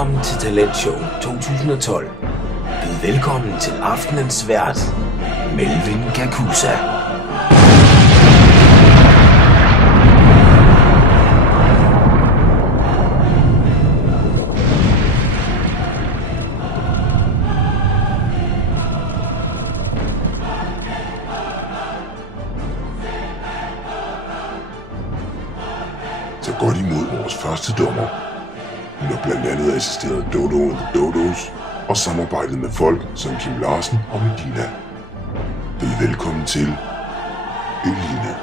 velkommen til Talentshow 2012. Byd velkommen til aftenens vært, Melvin Kakusa. Tag godt imod vores første dommer. Hun har blandt andet assisteret Dodo and the Dodos og samarbejdet med folk som Kim Larsen og Medina. Byd velkommen til Eline.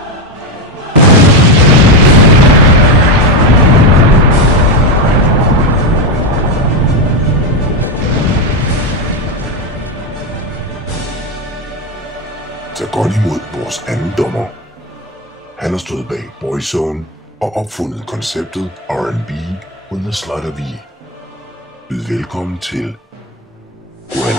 Tag godt imod vores anden dommer. Han har stået bag Boyzone og opfundet konceptet R&B with a slut of E. Byd velkommen til Gwen.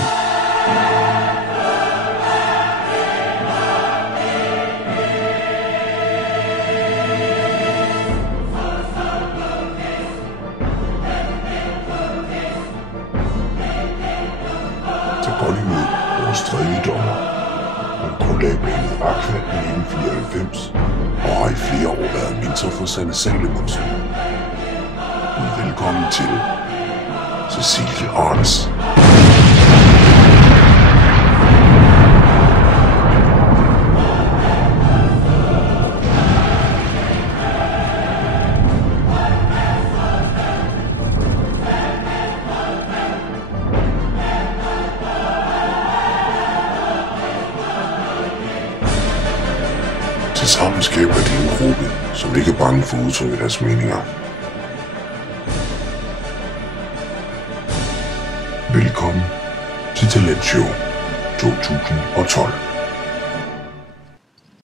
Tag godt imod vores tredje dommer. Han grundlagde bandet Aqua i 1994 og har i flere år været mentor for Sanne Salomonsen. Byd velkommen til Cecilie Arns. Tilsammen skaber de en gruppe, som ikke er bange for at udtrykke deres meninger. Velkommen til Talentshow 2012.